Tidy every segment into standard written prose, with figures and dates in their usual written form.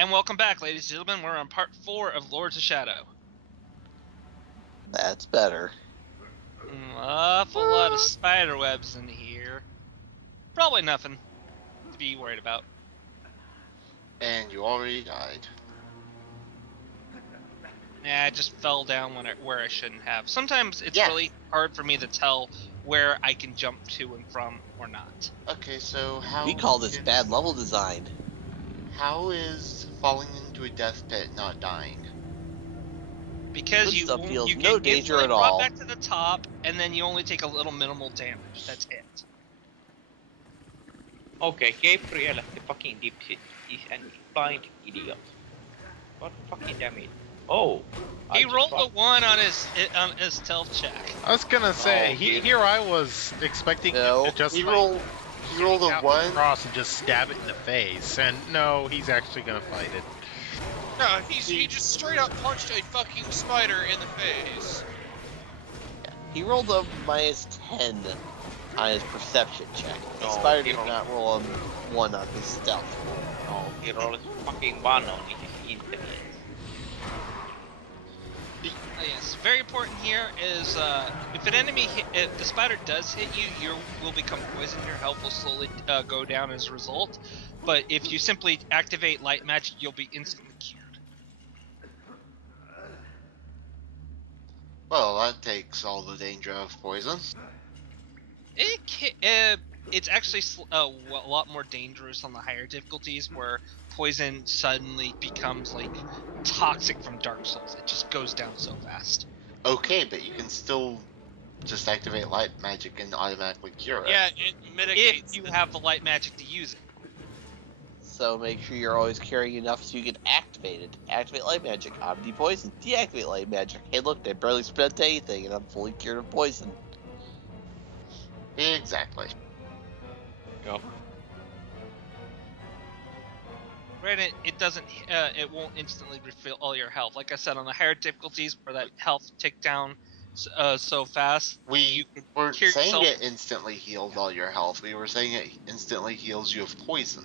And welcome back, ladies and gentlemen. We're on part 4 of Lords of Shadow. That's better. Awful lot of spider webs in here. Probably nothing to be worried about. And you already died. Yeah, I just fell down where I shouldn't have. Sometimes it's Yeah. really hard for me to tell where I can jump to and from or not. Okay, so how We call this is- bad level design. How is falling into a death pit not dying? Because This you stuff feels get no danger instantly at brought all. back to the top, and then you only take a little minimal damage. That's it. Okay, Gabriel at the fucking dipshit is an blind idiot. What fucking damn it? Oh, He rolled a 1 on his stealth check. I was gonna say, Oh, yeah. here I was expecting No, him to just He like, rolled a out 1. across and just stab it in the face, and no, he's actually gonna fight it. No, he just straight up punched a fucking spider in the face. He rolled a -10 on his perception check. The No, spider he did rolled- not roll a 1 on his stealth. No, he rolled a fucking 1 on his intelligence. Yes, very important here is if an enemy if the spider does hit you, you will become poisoned. Your health will slowly go down as a result. But if you simply activate light magic, you'll be instantly cured. Well, that takes all the danger of poison. It's actually a lot more dangerous on the higher difficulties, where poison suddenly becomes like toxic from Dark Souls. It just goes down so fast. Okay, but you can still just activate light magic and automatically cure it. Yeah, it mitigates. If you have the light magic to use it. So make sure you're always carrying enough so you get activated. Activate light magic, Omni Poison. Deactivate light magic. Hey look, I barely spent anything and I'm fully cured of poison. Exactly. Go. Granted, it won't instantly refill all your health. Like I said, on the higher difficulties, where that health tick down so fast, We can weren't cure saying yourself. it instantly heals all your health. We were saying it instantly heals you of poison.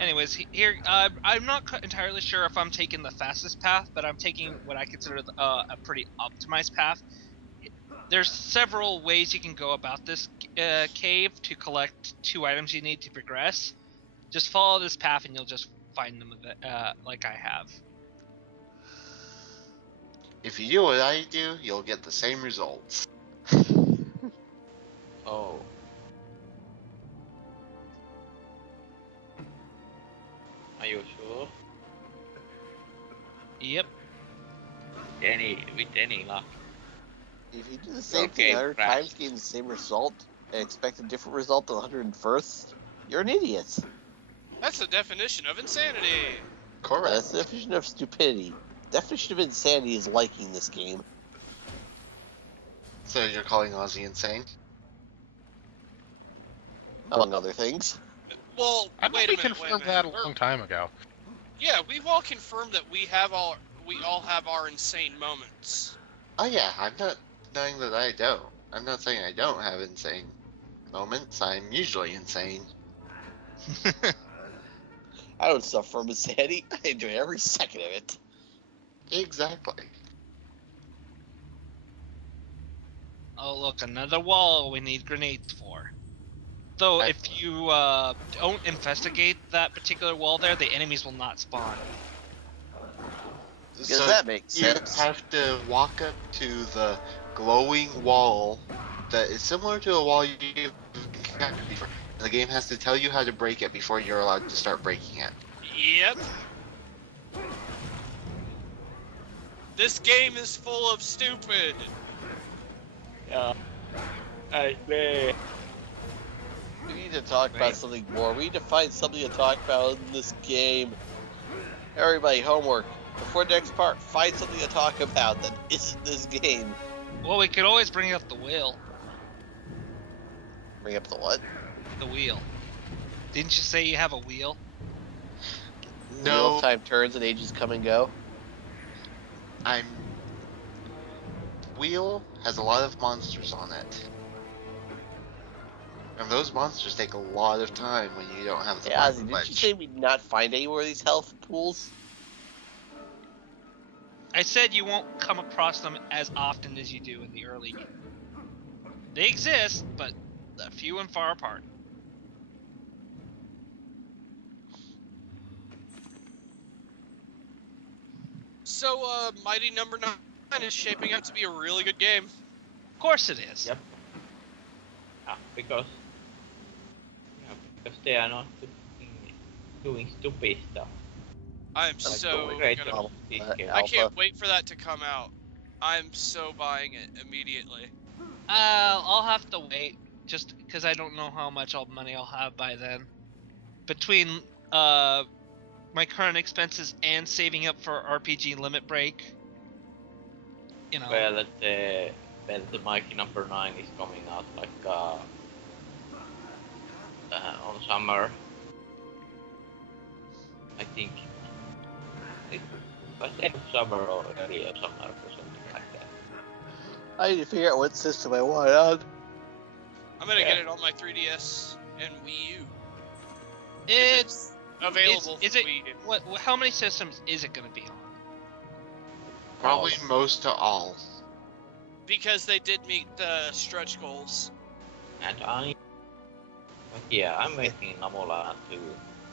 Anyways, here I'm not entirely sure if I'm taking the fastest path, but I'm taking what I consider a pretty optimized path. There's several ways you can go about this cave to collect 2 items you need to progress. Just follow this path and you'll just find them like I have. If you do what I do, you'll get the same results. Oh. Are you sure? Yep. With any luck. If you do the same Okay, thing 100 right. times, gain the same result, and expect a different result on the 101st, you're an idiot. That's the definition of insanity. Correct. That's the definition of stupidity. Definition of insanity is liking this game. So you're calling Ozzy insane? Among other things. Well, I thought wait we a minute. confirmed that a long time ago. Yeah, we've all confirmed that we all have our insane moments. Oh yeah, I'm not denying that I don't. I'm not saying I don't have insane moments. I'm usually insane. I don't suffer from insanity. I enjoy every second of it. Exactly. Oh look, another wall we need grenades for. Though if you don't investigate that particular wall there, the enemies will not spawn. Does that make sense? You have to walk up to the glowing wall that is similar to a wall you've encountered before. The game has to tell you how to break it before you're allowed to start breaking it. Yep. This game is full of stupid. Yeah. I play. We need to talk about something more. We need to find something to talk about in this game. Everybody, homework. Before the next part, find something to talk about that isn't this game. Well, we could always bring up the wheel. Bring up the what? The wheel. Didn't you say you have a wheel? Wheel No, of time turns and ages come and go. Wheel has a lot of monsters on it. And those monsters take a lot of time when you don't have the Hey, Ozzy, did you ledge. say we'd not find anywhere these health pools? I said you won't come across them as often as you do in the early game. They exist, but few and far apart. So, Mighty Number 9 is shaping up to be a really good game. Of course it is. Yep. Because they are not doing stupid stuff. I'm Like so the Great. gonna... Alpha. I can't wait for that to come out. I'm so buying it immediately. I'll have to wait, just because I don't know how much money I'll have by then. Between my current expenses and saving up for RPG Limit Break, you know. Well, the Mighty Number 9 is coming out like on summer. I think it was end of summer or early of summer or something like that. I need to figure out what system I want on. I'm gonna Yeah. get it on my 3DS and Wii U. It's Available is for it Wii U. what? How many systems is it going to be on? Probably most to all. Because they did meet the stretch goals. And I'm waiting Namula to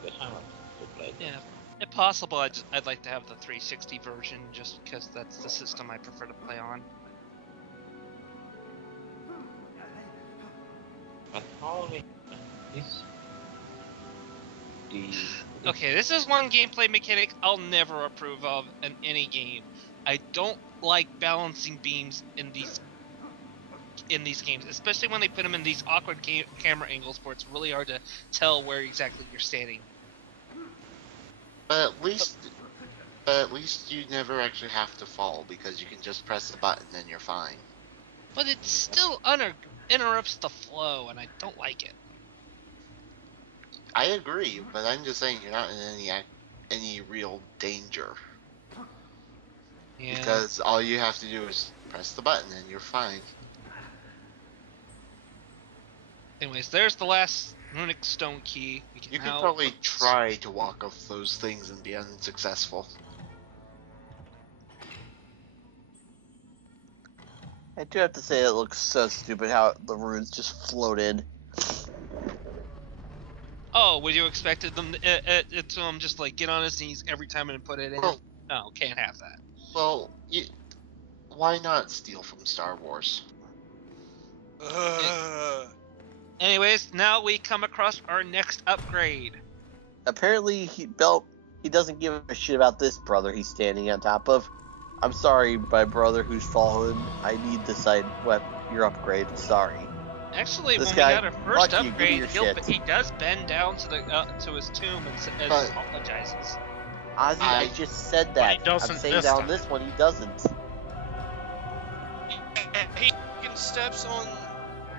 because I want to play this. Yeah, if possible, I'd like to have the 360 version, just because that's the system I prefer to play on. But holy this the Okay, this is one gameplay mechanic I'll never approve of in any game. I don't like balancing beams in these games, especially when they put them in these awkward camera angles where it's really hard to tell where exactly you're standing. But at least you never actually have to fall because you can just press the button and you're fine. But it still interrupts the flow, and I don't like it. I agree, but I'm just saying you're not in any real danger Yeah. because all you have to do is press the button and you're fine. Anyways, there's the last runic stone key. We You could now probably focus. try to walk off those things and be unsuccessful. I do have to say it looks so stupid how the runes just float in. Oh, would you expected them to just like get on his knees every time and put it in? Well- No, can't have that. Well, why not steal from Star Wars? Anyways, now we come across our next upgrade. Apparently, he doesn't give a shit about this brother he's standing on top of. I'm sorry, my brother who's fallen. I need your upgrade. Sorry. Actually, This when guy- we got our first fuck you, give me upgrade, your shit. he does bend down to the to his tomb and But- apologizes. Ozzy, I just said that. he doesn't I'm saying this that on time. this one he doesn't. He fucking steps on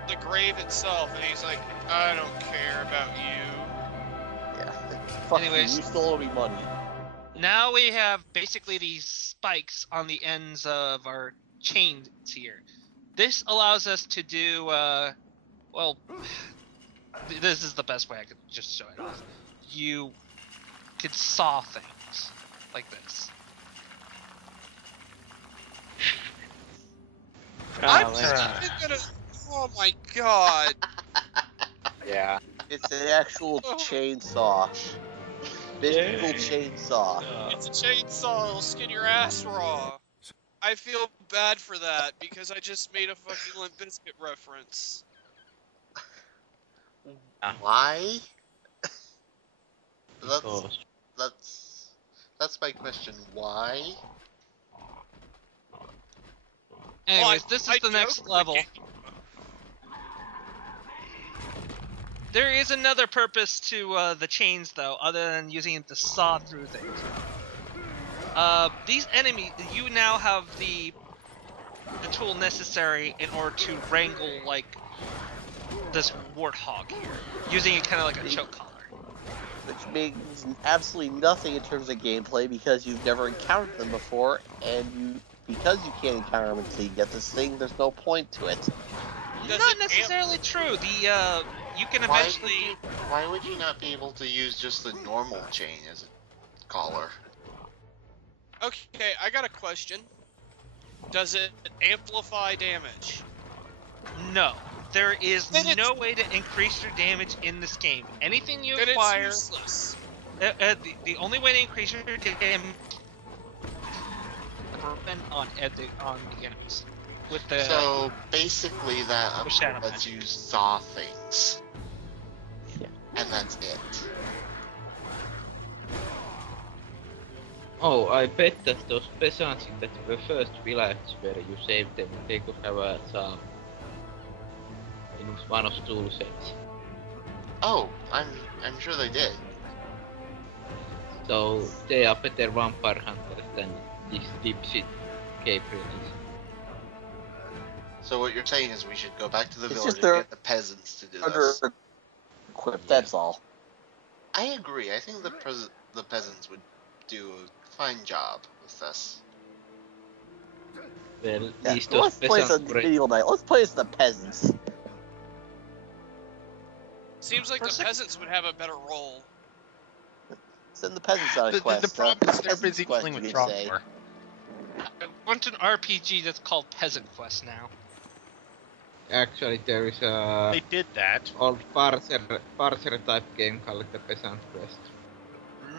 the grave itself, and he's like, I don't care about you. Yeah. Fuck Anyways. you still owe me money. Now we have basically these spikes on the ends of our chains here. This allows us to do, well, this is the best way I could just show it off. You could saw things like this. I'm well, not even gonna. Oh my god. yeah. It's an actual chainsaw. Physical chainsaw. It's a chainsaw, it'll skin your ass raw. I feel bad for that because I just made a fucking Limp Bizkit reference. Why? Because That's my question. Why? Anyways, Well, this is I the next joked level. again. There is another purpose to the chains, though, other than using it to saw through things. These enemies, you now have the tool necessary in order to wrangle, like, this warthog here, using it kind of like a choke collar. Which means absolutely nothing in terms of gameplay because you've never encountered them before, and because you can't encounter them until you get this thing, there's no point to it. Does Not it necessarily true. The you can Why eventually. why would you not be able to use just the normal chain as a collar? Okay, I got a question. Does it amplify damage? No, there is Then it's- no way to increase your damage in this game. Anything you Then it's acquire, useless. the only way to increase your damage on the enemies with the. So basically, that With shadow upgrade lets magic. you saw things, Yeah. and that's it. Oh, I bet that those peasants in that were first village where you saved them, they could have some in one of tool sets. Oh, I'm sure they did. So they are better vampire hunters than these dipshit Gabriels. So what you're saying is we should go back to the It's village just and they're get the peasants to do Under this. equipped, that's all. I agree. I think the peasants would do a fine job with this. Well, Yeah. these those Let's play peasants some were medieval knight. Let's play as the peasants. Seems like For a the sec- peasants would have a better role. Send the peasants on a quest. The problem is they're peasants busy quest, dealing you with could say. Trogdor. I want an RPG that's called Peasant Quest now. actually there is a They did that. old parser type game called the Peasant Quest.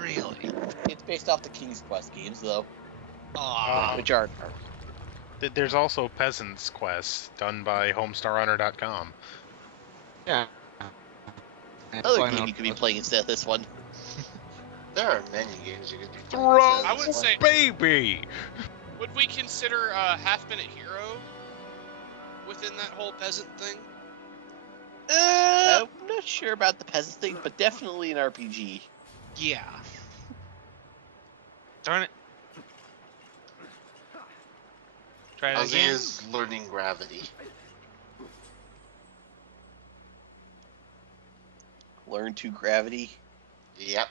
Really? It's based off the King's Quest games, though, Aw. which are There's also Peasants Quest done by HomestarRunner.com. Yeah. And another Final game you could be Fantasy- playing instead of this one. There are many games you could be playing. Throw I would say- baby. Would we consider Half Minute Hero within that whole peasant thing? I'm not sure about the peasant thing, but definitely an RPG. Yeah. Darn it. Try it Ozzy again. is learning gravity. Learn to gravity. Yep.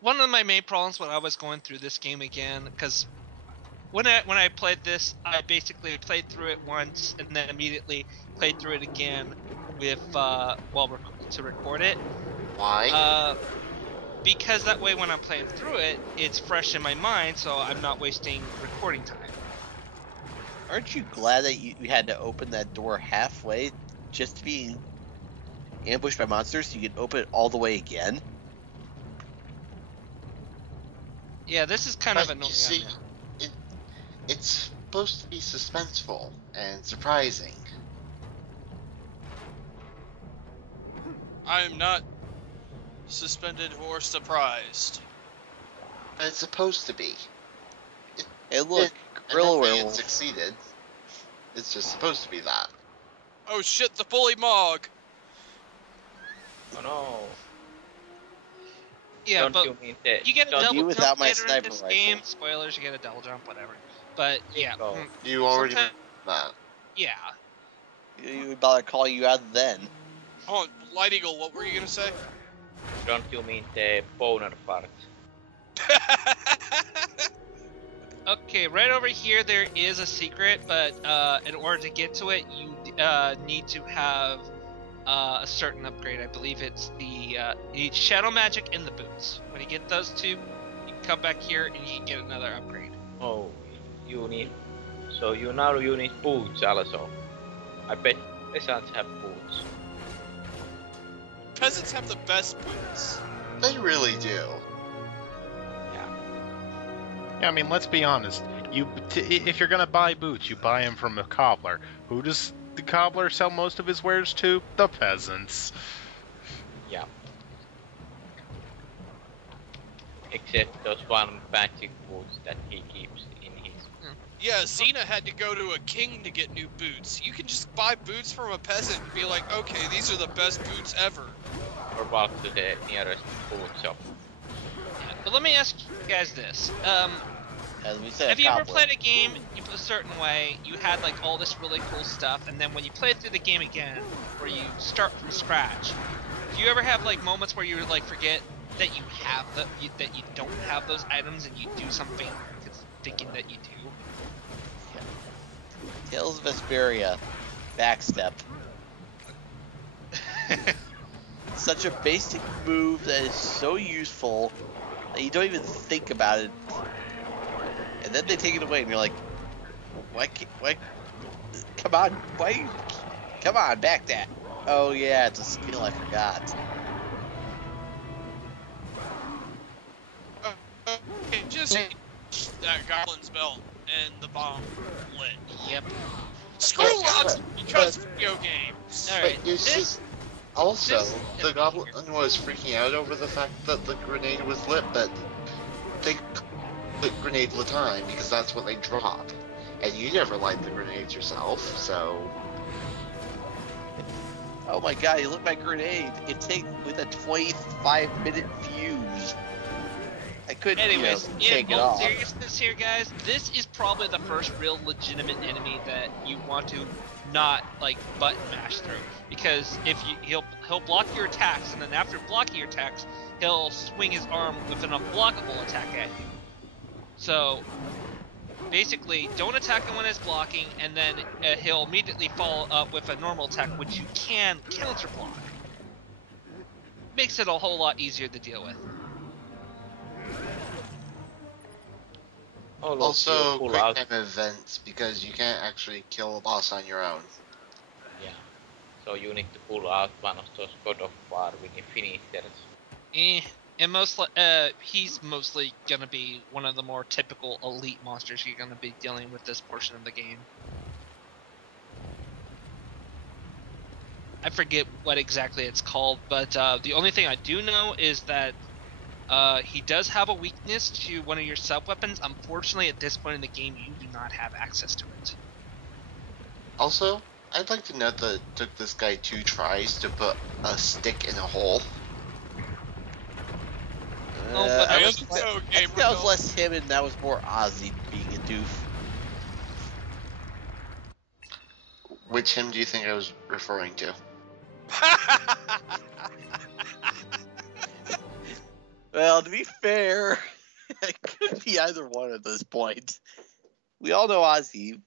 One of my main problems when I was going through this game again, because when I played this, I basically played through it once and then immediately played through it again with to record it. Why? Because that way when I'm playing through it, it's fresh in my mind, so I'm not wasting recording time. Aren't you glad that you had to open that door halfway just to be ambushed by monsters so you can open it all the way again? Yeah, this is kind of But annoying. you see, it's supposed to be suspenseful and surprising. I am not suspended or surprised. But it's supposed to be. Hey, look, And Gorilla hopefully it Werewolf. succeeded. It's just supposed to be that. Oh shit, the fully Mog! Oh no. Yeah, Don't but you mean that? you get a don't double You jump without my later in sniper this rifle. game. Spoilers, you get a double jump, whatever. But yeah, Oh. You already Sometime- that. yeah. You would bother calling you out then. Oh, Light Eagle, what were you gonna say? Don't you mean the boner part? Okay, right over here there is a secret, but in order to get to it, you need to have a certain upgrade. I believe it's the you need Shadow Magic and the boots. When you get those two, you can come back here and you can get another upgrade. Oh, you need. So you need boots also. I bet peasants have boots. Peasants have the best boots. They really do. Yeah, I mean, let's be honest. If you're gonna buy boots, you buy them from a cobbler. Who does the cobbler sell most of his wares to? The peasants. Yeah. Except those one magic boots that he keeps in his. Yeah, Xena had to go to a king to get new boots. You can just buy boots from a peasant and be like, okay, these are the best boots ever. Or walk to the nearest boot shop. Yeah, but let me ask you guys this: As we said, have you ever cobbler. played a game a certain way? You had like all this really cool stuff, and then when you play through the game again, where you start from scratch, do you ever have like moments where you like forget that you have that you don't have those items and you do something thinking that you do? Tales of Vesperia, Backstep. Such a basic move that is so useful that you don't even think about it. And then they take it away and you're like, why, come on, come on, back that. Oh yeah, it's a skill, I forgot. Okay, just that Goblin's belt and the bomb lit. Yep. Screw lots because video games. All right. But you see, also, the yeah, goblin was freaking out over the fact that the grenade was lit, but they lit grenade the time because that's what they drop. And you never light the grenades yourself, so... Oh my god, you lit my grenade. It takes with a 25-minute fuse. I couldn't, Anyways, take in it all off. seriousness here, guys, this is probably the first real legitimate enemy that you want to not like button mash through, because if he'll block your attacks, and then after blocking your attacks, he'll swing his arm with an unblockable attack at you. So basically, don't attack him when he's blocking, and then he'll immediately follow up with a normal attack, which you can counter block. Makes it a whole lot easier to deal with. Also, pull quick out. time events, because you can't actually kill a boss on your own. Yeah. So you need to pull out one of those God of War winning finishers. And he's mostly gonna be one of the more typical elite monsters you're gonna be dealing with this portion of the game. I forget what exactly it's called, but the only thing I do know is that he does have a weakness to one of your sub-weapons. Unfortunately, at this point in the game, you do not have access to it. Also, I'd like to note that it took this guy 2 tries to put a stick in a hole. Oh, but I I was, think I so, think that was Gabriel. less him and that was more Ozzy being a doof. Which him do you think I was referring to? Well, to be fair, it could be either one at this point. We all know Ozzy.